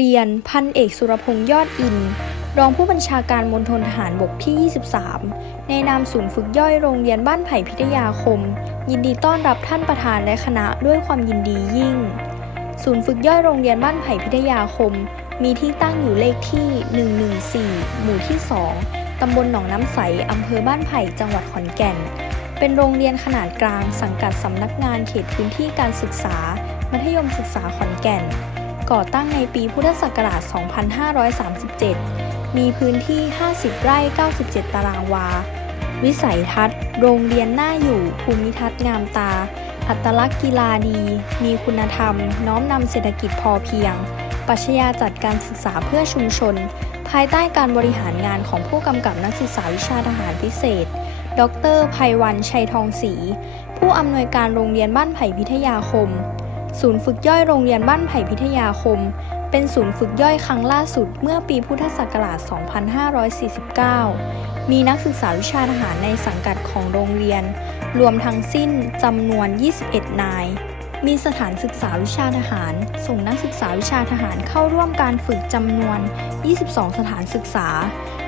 เรียนพันเอกสุรพงษ์ยอดอิน รองผู้บัญชาการมณฑลทหารบกที่ 23 ในนามศูนย์ฝึกย่อยโรงเรียนบ้านไผ่พิทยาคม ยินดีต้อนรับท่านประธานและคณะด้วยความยินดียิ่ง ศูนย์ฝึกย่อยโรงเรียนบ้านไผ่พิทยาคม มีที่ตั้งอยู่เลขที่ 114 หมู่ที่ 2 ตำบลหนองน้ำใส อำเภอบ้านไผ่ จังหวัดขอนแก่น เป็นโรงเรียนขนาดกลาง สังกัดสำนักงานเขตพื้นที่การศึกษา มัธยมศึกษาขอนแก่น ก่อตั้งในปีพุทธศักราช 2537 มีพื้นที่ 50 ไร่ 97 ตารางวา วิสัยทัศน์ โรงเรียนน่าอยู่ภูมิทัศน์งามตา อัตลักษณ์กีฬาดี มีคุณธรรม น้อมนำเศรษฐกิจพอเพียง ปัชญาจัดการศึกษาเพื่อชุมชน ภายใต้การบริหารงานของผู้กำกับนักศึกษาวิชาทหารพิเศษ ดรไพวันชัยทองศรีผู้อำนวยการโรงเรียนบ้านไผ่พิทยาคม ศูนย์ฝึกย่อยโรงเรียนบ้านไผ่พิทยาคม เป็นศูนย์ฝึกย่อยครั้งล่าสุดเมื่อปีพุทธศักราช 2549 มีนักศึกษาวิชาทหารในสังกัดของโรงเรียน รวมทั้งสิ้นจำนวน 21 นาย มีสถานศึกษาวิชาทหาร ส่งนักศึกษาวิชาทหารเข้าร่วมการฝึกจำนวน 22 สถานศึกษา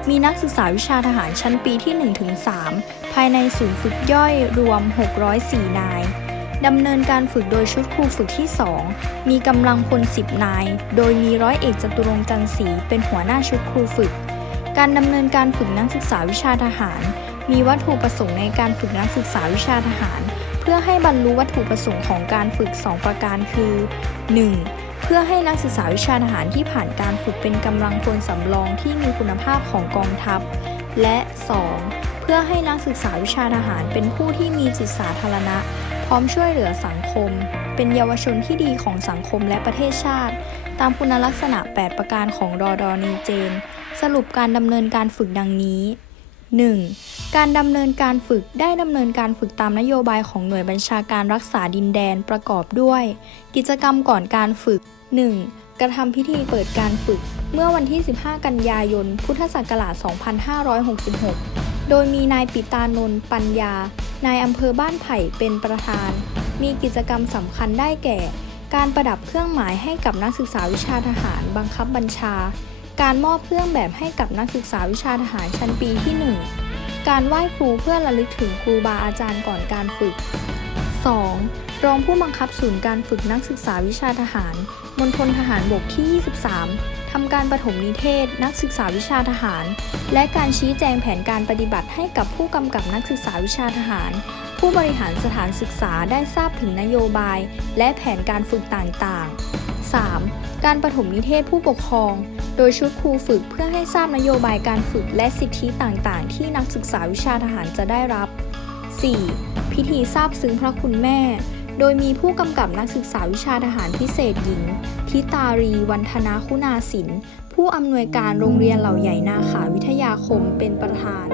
มีนักศึกษาวิชาทหารชั้นปีที่ 1-3 ภายในศูนย์ฝึกย่อยรวม 604 นาย ดำเนินการฝึกโดยชุดครูฝึกที่ 2 มีกำลังพล 10 นาย โดยมีร้อยเอกจตุรงจันทร์ศรีเป็นหัวหน้าชุดครูฝึก การดำเนินการฝึกนักศึกษาวิชาทหาร มีวัตถุประสงค์ในการฝึกนักศึกษาวิชาทหาร เพื่อให้บรรลุวัตถุประสงค์ของการฝึก 2 ประการคือ 1. เพื่อให้นักศึกษาวิชาทหารที่ผ่านการฝึกเป็นกำลังพลสำรองที่มีคุณภาพของกองทัพ และ 2. เพื่อให้นักศึกษาวิชาทหารเป็นผู้ที่มีจิตสาธารณะ ร้อมช่วยเหลือสังคม เป็นเยาวชนที่ดีของสังคมและประเทศชาติ ตามคุณลักษณะ 8 ประการของรอดอนิวเจน สรุปการดำเนินการฝึกดังนี้ 1. การดำเนินการฝึกได้ดำเนินการฝึกตามนโยบายของหน่วยบัญชาการรักษาดินแดนประกอบด้วย กิจกรรมก่อนการฝึก 1. กระทำพิธีเปิดการฝึก เมื่อวันที่ 15 กันยายน พุทธศักราช 2566 โดยมีนายปิตานนท์ปัญญา นายอำเภอบ้านไผ่เป็นประธาน มีกิจกรรมสำคัญได้แก่ การประดับเครื่องหมายให้กับนักศึกษาวิชาทหารบังคับบัญชา การมอบเครื่องแบบให้กับนักศึกษาวิชาทหารชั้นปีที่ 1 การไหว้ครูเพื่อระลึกถึงครูบาอาจารย์ก่อนการฝึก 2. รองผู้บังคับศูนย์การฝึกนักศึกษาวิชาทหาร มณฑลทหารบกที่ 23 ทำการปฐมนิเทศ นักศึกษาวิชาทหาร และการชี้แจงแผนการปฏิบัติให้กับผู้กำกับนักศึกษาวิชาทหาร ผู้บริหารสถานศึกษาได้ทราบถึงนโยบาย และแผนการฝึกต่างๆ 3. การปฐมนิเทศผู้ปกครอง โดยชุดครูฝึกเพื่อให้ทราบนโยบายการฝึกและสิทธิต่างๆ ที่นักศึกษาวิชาทหารจะได้รับ 4. พิธีทราบซึ้งพระคุณแม่ โดยมีผู้กำกับนักศึกษาวิชาทหารพิเศษหญิง ทิตารีวันธนาคุณาสินผู้อำนวยการโรงเรียนเหล่าใหญ่นาขาวิทยาคมเป็นประธาน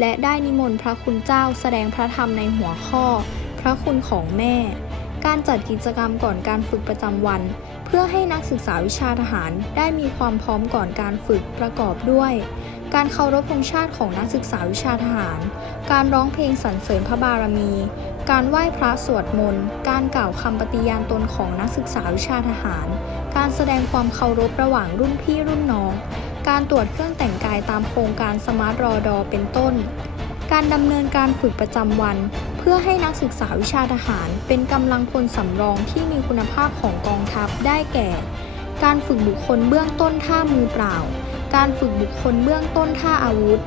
และได้นิมนต์พระคุณเจ้าแสดงพระธรรมในหัวข้อ พระคุณของแม่ การจัดกิจกรรมก่อนการฝึกประจำวัน เพื่อให้นักศึกษาวิชาทหารได้มีความพร้อมก่อนการฝึกประกอบด้วย การเคารพธงชาติของนักศึกษาวิชาทหาร การร้องเพลงสรรเสริญพระบารมี การไหว้พระสวดมนต์ การกล่าวคำปฏิญาณตนของนักศึกษาวิชาทหาร การแสดงความเคารพระหว่างรุ่นพี่รุ่นน้อง การตรวจเครื่องแต่งกายตามโครงการสมาร์ทรอดอเป็นต้น การดำเนินการฝึกประจำวัน เพื่อให้นักศึกษาวิชาทหาร เป็นกำลังพลสำรองที่มีคุณภาพของกองทัพได้แก่ การฝึกบุคคลเบื้องต้นท่ามือเปล่า การฝึกบุคคลเบื้องต้นท่าอาวุธ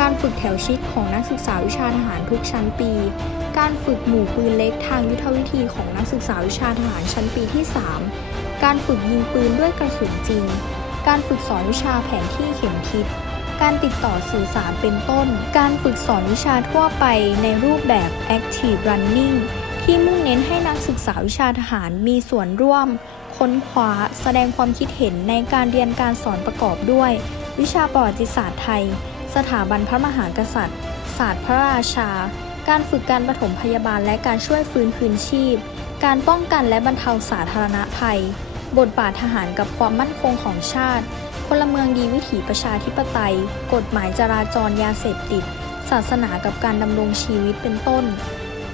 การฝึกแถวชิดของนักศึกษาวิชาทหารทุกชั้นปี การฝึกหมู่ปืนเล็กทางยุทธวิธีของนักศึกษาวิชาทหารชั้นปีที่ 3 การฝึกยิงปืนด้วยกระสุนจริง การฝึกสอนวิชาแผนที่เข็มทิศ การติดต่อสื่อสารเป็นต้น การฝึกสอนวิชาทั่วไปในรูปแบบ Active Running ที่มุ่งเน้นให้นักศึกษาวิชาทหารมีส่วนร่วม ค้นคว้า แสดงความคิดเห็นในการเรียนการสอนประกอบด้วย วิชาประวัติศาสตร์ไทย สถาบันพระมหากษัตริย์ ศาสตร์พระราชา การฝึกการปฐมพยาบาลและการช่วยฟื้นคืนชีพ การป้องกันและบรรเทาสาธารณภัย บทบาททหารกับความมั่นคงของชาติ พลเมืองดีวิถีประชาธิปไตย กฎหมายจราจรยาเสพติด ศาสนากับการดำรงชีวิตเป็นต้น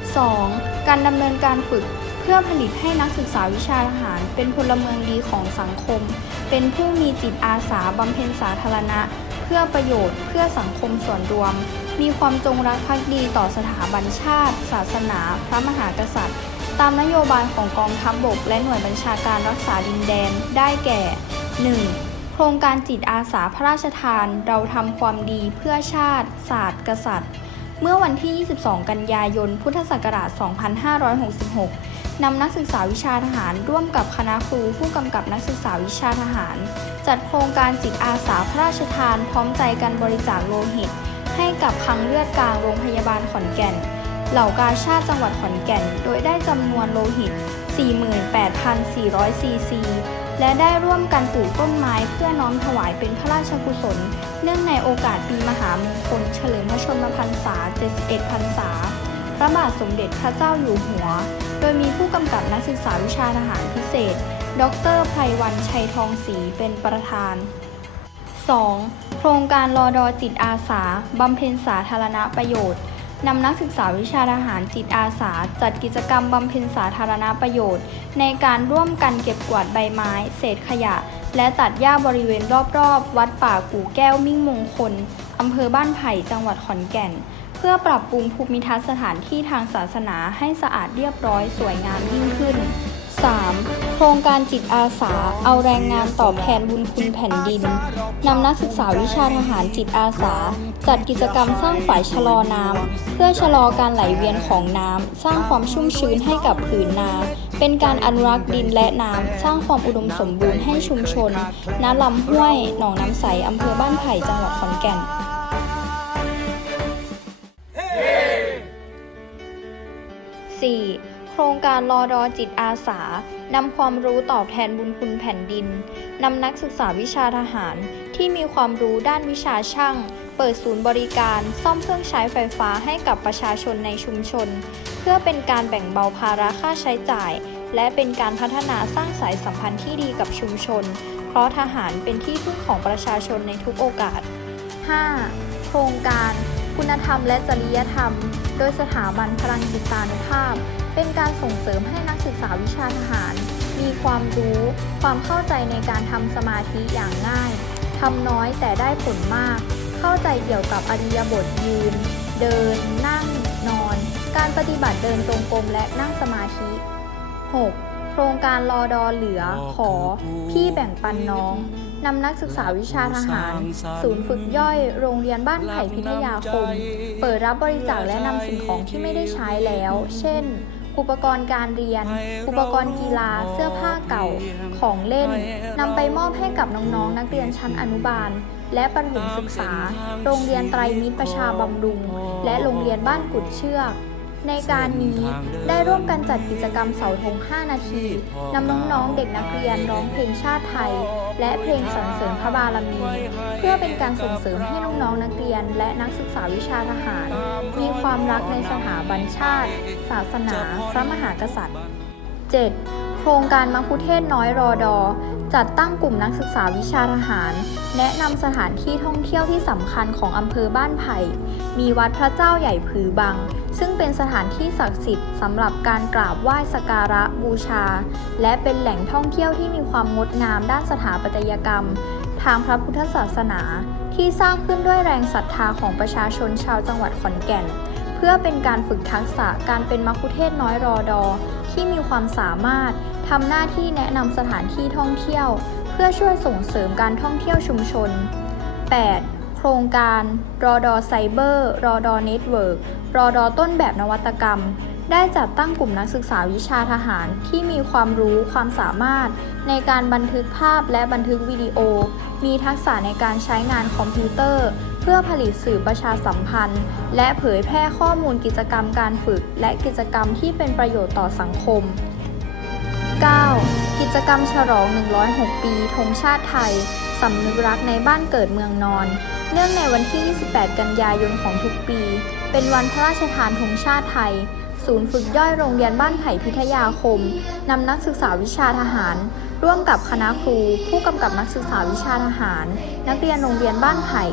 2. การดำเนินการฝึกเพื่อผลิตให้นักศึกษาวิชาทหาร เป็นพลเมืองดีของสังคม เป็นผู้มีจิตอาสาบำเพ็ญสาธารณะ เพื่อประโยชน์ เพื่อสังคมส่วนรวม มีความจงรักภักดีต่อสถาบันชาติ ศาสนา พระมหากษัตริย์ ตามนโยบายของกองทัพบบก และหน่วยบัญชาการรักษาดินแดน ได้แก่ 1. โครงการจิตอาสาพระราชทาน เราทำความดีเพื่อชาติ ศาสตร์ กษัตริย์ เมื่อวันที่ 22 กันยายน พุทธศักราช 2566 นำนักศึกษาวิชาทหารร่วมกับคณะครูผู้กำกับนักศึกษาวิชาทหาร จัดโครงการจิตอาสาพระราชทาน พร้อมใจกันบริจาคโลหิต ให้กับคลังเลือดกลางโรงพยาบาลขอนแก่น เหล่ากาชาติจังหวัดขอนแก่น โดยได้จำนวนโลหิต 48,400 ซีซี และได้ร่วมกันปลูกต้นไม้เพื่อน้อมถวายเป็นพระราชกุศล เนื่องในโอกาสปีมหามงคลเฉลิมพระชนมพรรษา 71 พรรษา พระบาทสมเด็จพระเจ้าอยู่หัว โดยมีผู้กำกับนักศึกษาวิชาทหารพิเศษ ดรไพรวันชัยทองศรีเป็นประธาน 2. โครงการรอดอจิตอาสา บำเพ็ญสาธารณประโยชน์ นำนักศึกษาวิชาทหารจิตอาสา จัดกิจกรรมบำเพ็ญสาธารณประโยชน์ ในการร่วมกันเก็บกวาดใบไม้ เศษขยะ และตัดหญ้าบริเวณรอบๆ วัดป่ากู่แก้วมิ่งมงคลอำเภอบ้านไผ่จังหวัดขอนแก่น เพื่อปรับปรุงภูมิทัศน์สถานที่ทางศาสนาให้สะอาดเรียบร้อยสวยงามยิ่งขึ้น 3. โครงการจิตอาสา เอาแรงงานตอบแทนบุญคุณแผ่นดิน นำนักศึกษาวิชาทหารจิตอาสา จัดกิจกรรมสร้างฝายชะลอน้ำ เพื่อชะลอการไหลเวียนของน้ำ สร้างความชุ่มชื้นให้กับผืนนา เป็นการอนุรักษ์ดินและน้ำ สร้างความอุดมสมบูรณ์ให้ชุมชน ณ ลำห้วย หนองน้ำใส อำเภอบ้านไผ่ จังหวัดขอนแก่น 4. โครงการรอดอจิตอาสานำความรู้ตอบแทนบุญคุณแผ่นดิน นำนักศึกษาวิชาทหารที่มีความรู้ด้านวิชาช่าง เปิดศูนย์บริการซ่อมเครื่องใช้ไฟฟ้าให้กับประชาชนในชุมชน เพื่อเป็นการแบ่งเบาภาระค่าใช้จ่าย และเป็นการพัฒนาสร้างสายสัมพันธ์ที่ดีกับชุมชน เพราะทหารเป็นที่พึ่งของประชาชนในทุกโอกาส 5. โครงการ คุณธรรมและจริยธรรม โดยสถาบันพลังจิตานุภาพ เป็นการส่งเสริมให้นักศึกษาวิชาทหาร มีความรู้ ความเข้าใจในการทำสมาธิอย่างง่ายทำน้อยแต่ได้ผลมาก เข้าใจเกี่ยวกับอริยบทยืน เดิน นั่ง นอน การปฏิบัติเดินจงกรมและนั่งสมาธิ 6. โครงการรอดอเหลือ ขอ พี่แบ่งปันน้องนำนักศึกษาวิชาทหาร ศูนย์ฝึกย่อย โรงเรียนบ้านไผ่พิทยาคม เปิดรับบริจาคและนำสิ่งของที่ไม่ได้ใช้แล้ว เช่น อุปกรณ์การเรียน อุปกรณ์กีฬา เสื้อผ้าเก่า ของเล่นนำไปมอบให้กับน้องๆ นักเรียนชั้นอนุบาล และประถมศึกษา โรงเรียนไตรมิตรประชาบำรุง และโรงเรียนบ้านกุดเชือก ในการนี้ได้ร่วมกันจัดกิจกรรมเสาธง 5 นาทีนำน้องๆเด็กนักเรียนร้องเพลงชาติไทย และเพลงสรรเสริญพระบารมี เพื่อเป็นการส่งเสริมให้น้องๆนักเรียน และนักศึกษาวิชาทหาร มีความรักในสถาบันชาติ ศาสนา พระมหากษัตริย์ 7. โครงการมัคคุเทศน้อยรอดอ จัดตั้งกลุ่มนักศึกษาวิชาทหาร แนะนำสถานที่ท่องเที่ยวที่สำคัญของอำเภอบ้านไผ่ มีวัดพระเจ้าใหญ่ผือบัง ซึ่งเป็นสถานที่ศักดิ์สิทธิ์สำหรับการกราบไหว้สกการะบูชา และเป็นแหล่งท่องเที่ยวที่มีความงดงามด้านสถาปัตยกรรม ทางพระพุทธศาสนา ที่สร้างขึ้นด้วยแรงศรัทธาของประชาชนชาวจังหวัดขอนแก่น เพื่อเป็นการฝึกทักษะการเป็นมัคคุเทศก์น้อยรอดอ ที่มีความสามารถทำหน้าที่แนะนำสถานที่ท่องเที่ยว เพื่อช่วยส่งเสริมการท่องเที่ยวชุมชน 8. โครงการรอดอไซเบอร์รอดอเน็ตเวิร์กรอดอต้นแบบนวัตกรรม ได้จัดตั้งกลุ่มนักศึกษาวิชาทหารที่มีความรู้ความสามารถ ในการบันทึกภาพและบันทึกวิดีโอ มีทักษะในการใช้งานคอมพิวเตอร์ เพื่อผลิตสื่อประชาสัมพันธ์ และเผยแพร่ข้อมูลกิจกรรมการฝึก และกิจกรรมที่เป็นประโยชน์ต่อสังคม 9. กิจกรรมฉลอง 106 ปีธงชาติไทย สำนึกรักในบ้านเกิดเมืองนอน เนื่องในวันที่ 28 กันยายนของทุกปี เป็นวันพระราชทานธงชาติไทย ศูนย์ฝึกย่อยโรงเรียนบ้านไผ่พิทยาคม นำนักศึกษาวิชาทหาร ร่วมกับคณะครู ผู้กำกับนักศึกษาวิชาทหาร นักเรียนโรงเรียนบ้านไผ่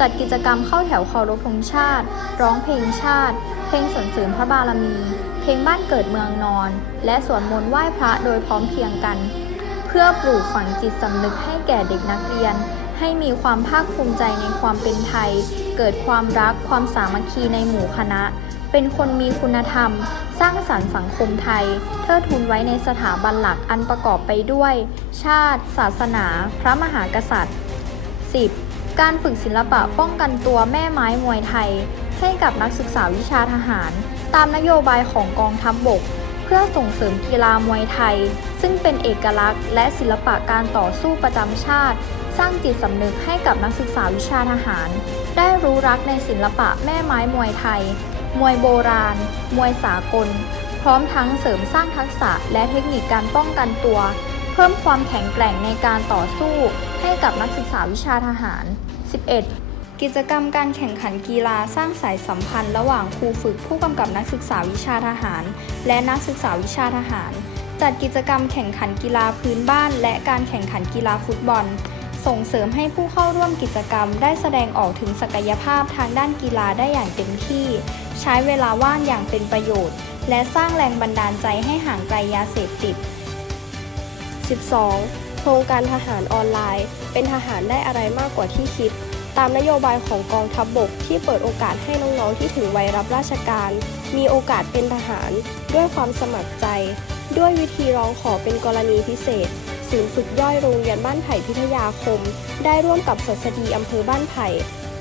จัดกิจกรรมเข้าแถวเคารพธงชาติ ร้องเพลงชาติ เพลงสรรเสริญพระบารมี เพลงบ้านเกิดเมืองนอน และสวดมนต์ไหว้พระโดยพร้อมเพรียงกัน เพื่อปลูกฝังจิตสำนึกให้แก่เด็กนักเรียน ให้มีความภาคภูมิใจในความเป็นไทย เกิดความรักความสามัคคีในหมู่คณะ เป็นคนมีคุณธรรม สร้างสรรค์สังคมไทย เทิดทูนไว้ในสถาบันหลักอันประกอบไปด้วย ชาติ ศาสนา พระมหากษัตริย์ 10. การฝึกศิลปะป้องกันตัวแม่ไม้มวยไทย ให้กับนักศึกษาวิชาทหาร ตามนโยบายของกองทัพบบก เพื่อส่งเสริมกีฬามวยไทย ซึ่งเป็นเอกลักษณ์ และศิลปะการต่อสู้ประจำชาติ สร้างจิตสำนึกให้กับนักศึกษาวิชาทหาร ได้รู้รักในศิลปะแม่ไม้มวยไทย มวยโบราณ มวยสากล พร้อมทั้งเสริมสร้างทักษะและเทคนิคการป้องกันตัว เพิ่มความแข็งแกร่งในการต่อสู้ให้กับนักศึกษาวิชาทหาร 11. กิจกรรมการแข่งขันกีฬาสร้างสายสัมพันธ์ระหว่างครูฝึกผู้กำกับนักศึกษาวิชาทหาร และนักศึกษาวิชาทหาร จัดกิจกรรมแข่งขันกีฬาพื้นบ้าน และการแข่งขันกีฬาฟุตบอล ส่งเสริมให้ผู้เข้าร่วมกิจกรรม ได้แสดงออกถึงศักยภาพทางด้านกีฬาได้อย่างเต็มที่ ใช้เวลาว่างอย่างเป็นประโยชน์ และสร้างแรงบันดาลใจให้ห่างไกลยาเสพติด 12. โครงการทหารออนไลน์ เป็นทหารได้อะไรมากกว่าที่คิด ตามนโยบายของกองทัพบบกที่เปิดโอกาสให้น้องๆที่ถึงวัยรับราชการ มีโอกาสเป็นทหาร ด้วยความสมัครใจ ด้วยวิธีร้องขอเป็นกรณีพิเศษศูนย์ฝึกย่อยโรงเรียนบ้านไผ่พิทยาคม ได้ร่วมกับศัสดีอำเภอบ้านไผ่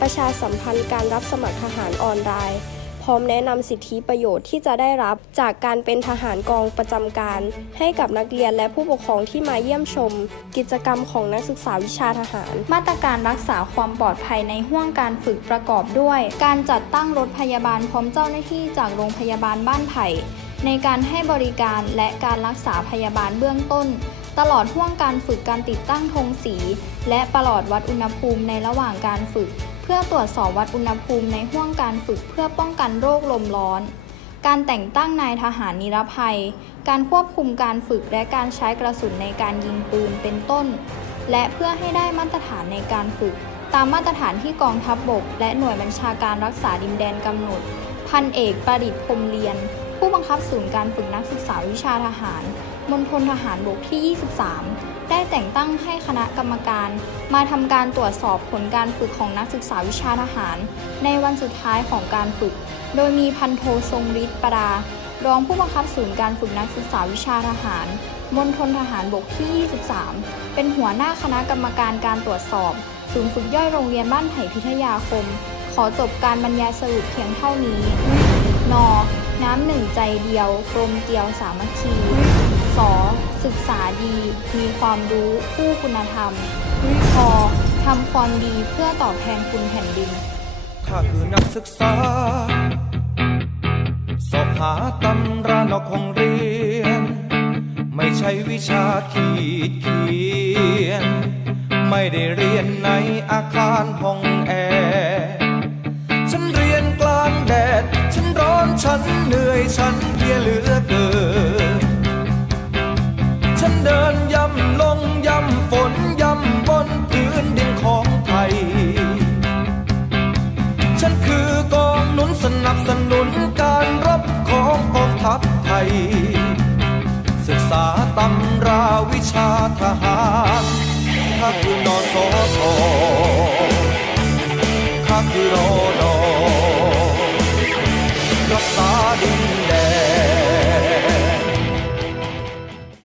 ประชาสัมพันธ์การรับสมัครทหารออนไลน์ พร้อมแนะนำสิทธิประโยชน์ที่จะได้รับจากการเป็นทหารกองประจำการ ให้กับนักเรียนและผู้ปกครองที่มาเยี่ยมชม กิจกรรมของนักศึกษาวิชาทหาร มาตรการรักษาความปลอดภัยในห่วงการฝึกประกอบด้วย การจัดตั้งรถพยาบาลพร้อมเจ้าหน้าที่จากโรงพยาบาลบ้านไผ่ในการให้บริการและการรักษาพยาบาลเบื้องต้น ตลอดห่วงการฝึกการติดตั้งธงสี และประหลอดวัดอุณหภูมิในระหว่างการฝึก พื่อตรวจสอบวัดอุณหภูมิในห่วงการฝึกเพื่อป้องกันโรคลมร้อน การแต่งตั้งนายทหารนิรภัย การควบคุมการฝึกและการใช้กระสุนในการยิงปืนเป็นต้น และเพื่อให้ได้มาตรฐานในการฝึก ตามมาตรฐานที่กองทัพบบก และหน่วยบัญชาการรักษาดินแดนกำหนด พันเอกประดิษฐ์พรมเรียน ผู้บังคับศูนย์การฝึกนักศึกษาวิชาทหาร มณฑลทหารบกที่ 23 ได้แต่งตั้งให้คณะกรรมการ มาทำการตรวจสอบผลการฝึกของนักศึกษาวิชาทหาร ในวันสุดท้ายของการฝึก โดยมีพันโททรงฤทธิ์ปรารองผู้บังคับศูนย์การฝึกนักศึกษาวิชาทหารมณฑลทหารบกที่ 23 เป็นหัวหน้าคณะกรรมการการตรวจสอบ ศูนย์ฝึกย่อยโรงเรียนบ้านไผ่พิทยาคม ขอจบการบรรยายสรุปเพียงเท่านี้ น น้ำหนึ่งใจเดียวกลมเกลียวสามัคคี ศึกษาดี มีความรู้คู่คุณธรรมพอทำความดีเพื่อตอบแทนคุณแผ่นดิน ข้าคือนักศึกษา สอบหาตำรานอกห้องเรียน ไม่ใช่วิชาขีดเขียน ไม่ได้เรียนในอาคารห้องแอร์ ฉันเรียนกลางแดด ฉันร้อนฉันเหนื่อยฉันเพลียเหลือเกิน ทัพไทย ศึกษาตำราวิชาทหารข้าคือนอสอทอข้าคือรอนอ